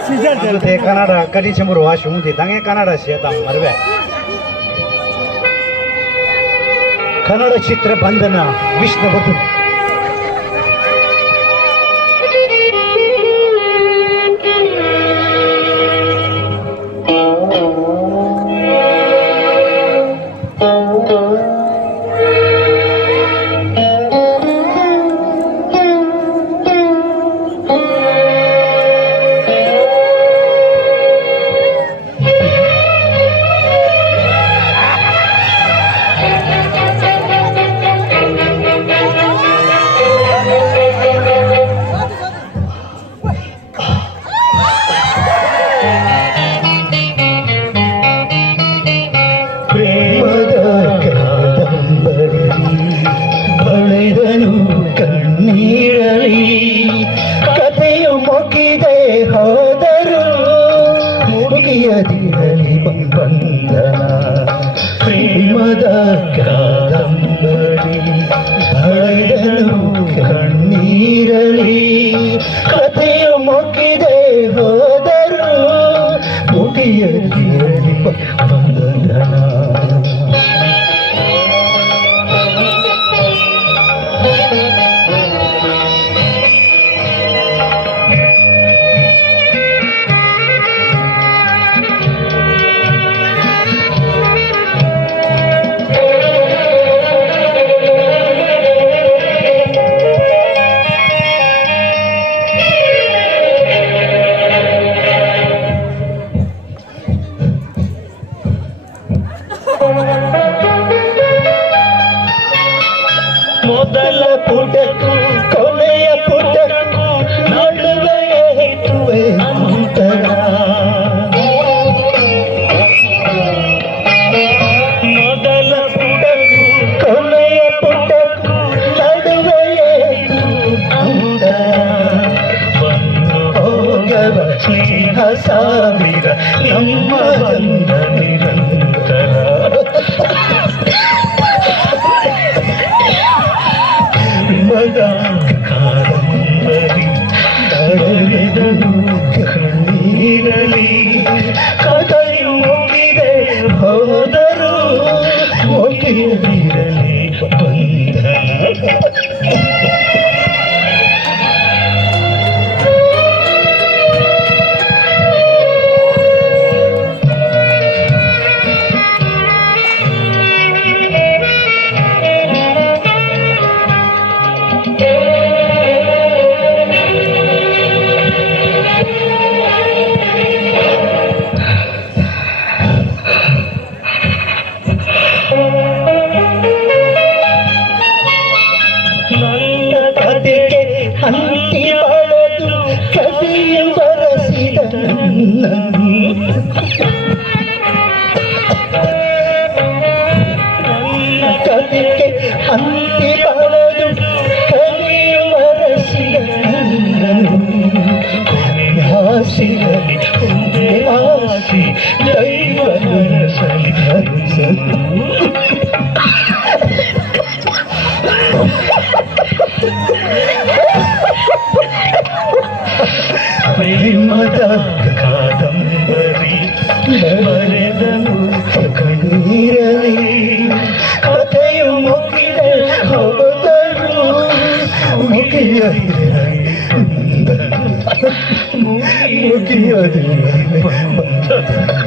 ते कनाडा कधी समोर वाशूम होते तांगे कनाडा शेता मरवे कन्नड चित्र बंधन विष्णुवधू ಪ್ರೇಮದ ಕಾದಂಬರಿ ಹಳೆದನು ಕಣ್ಣೀರಲಿ ಕಥೆಯು ಮುಗಿದೇ ಹೋದರು ಮುಗಿಯದಿರಲಿ ಬಂಧನ ಮೊದಲ ಪುಟಕ್ಕೂ ಕೊನೆಯ ಪುಟಕ್ಕೂ ನಡುವೆ ಇಟ್ಟುವೆ ಅಂತರ ಮೊದಲ ಪುಟಕ್ಕೂ ಕೊನೆಯ ಪುಟಕ್ಕೂ ನಡುವೆ ಅಂತರ ಬಂದು ಹೋಗವ ಸ್ನೇಹ ಸಾವಿರ ನಮ್ಮ ಬಂದ ನಿರಂತರ ಕಾದಂಬರಿ ತಡೆದನು ಕಣ್ಣೀರಲಿ ಕಥೆಯು ಮುಗಿದೆ ಹೋದರು ಮುಗಿಯದಿರಲಿ ಬಂಧನ ಹಂತಿ ಬಳೆದು ಕವಿಯ ಬರಸಿದ ನನ್ನ ಕವಿಗೆ ಹಂತಿ ಬಳೆದು ಕವಿಯ ಬರಸಿದ ಹಾಸಿರಲಿ ಒಂದೇ ಆಸಿ ದೈವನ ಸಲಿ ಹರಿಸಲು ಪ್ರೇಮದ ಕಾದಂಬರಿ ಬರೆದನು ಕಣ್ಣೀರಲಿ ಕಥೆಯು ಮುಗಿದೆ ಹೋದರು ಮುಗಿಯದಿರಲಿ ಬಂಧನ